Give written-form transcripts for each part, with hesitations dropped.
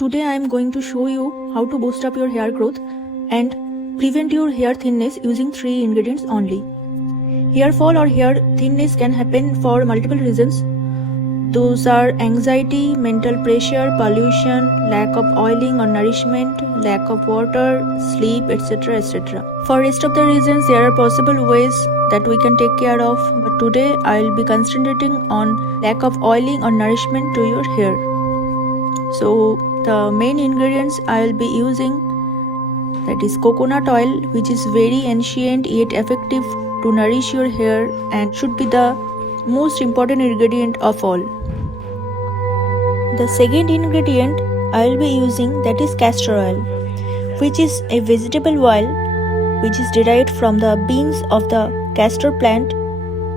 Today I am going to show you how to boost up your hair growth and prevent your hair thinness using 3 ingredients only. Hair fall or hair thinness can happen for multiple reasons. Those are anxiety, mental pressure, pollution, lack of oiling or nourishment, lack of water, sleep, etc. etc. For rest of the reasons, there are possible ways that we can take care of, but today I will be concentrating on lack of oiling or nourishment to your hair. So the main ingredients I will be using, that is coconut oil, which is very ancient yet effective to nourish your hair and should be the most important ingredient of all. The second ingredient I will be using, that is castor oil, which is a vegetable oil which is derived from the beans of the castor plant.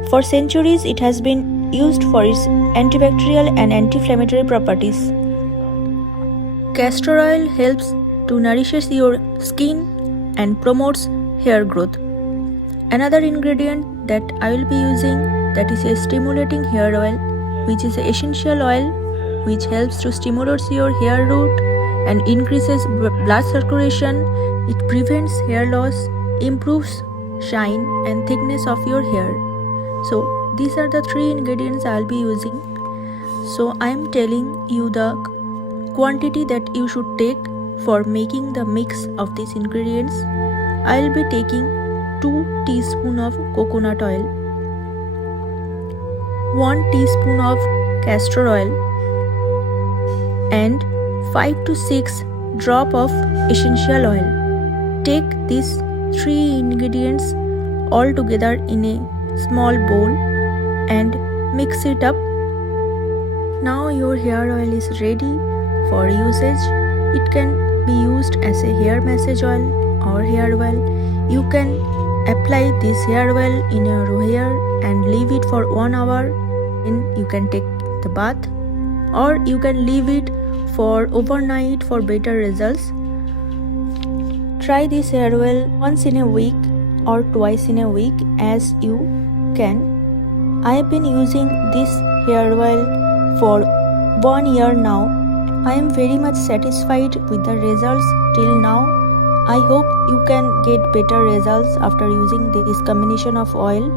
For centuries it has been used for its antibacterial and anti-inflammatory properties. Castor oil helps to nourishes your skin and promotes hair growth. Another ingredient that I will be using, that is a stimulating hair oil, which is an essential oil which helps to stimulate your hair root and increases blood circulation. It prevents hair loss, improves shine and thickness of your hair. So these are the 3 ingredients I will be using. So I am telling you the quantity that you should take for making the mix of these ingredients. I will be taking 2 teaspoons of coconut oil, 1 teaspoon of castor oil and 5 to 6 drops of essential oil. Take these 3 ingredients all together in a small bowl and mix it up. Now your hair oil is ready for usage. It can be used as a hair massage oil or hair oil. You can apply this hair oil in your hair and leave it for 1 hour. Then you can take the bath, or you can leave it for overnight for better results. Try this hair oil once in a week or twice in a week as you can. I have been using this hair oil for 1 year now. I am very much satisfied with the results till now. I hope you can get better results after using this combination of oil.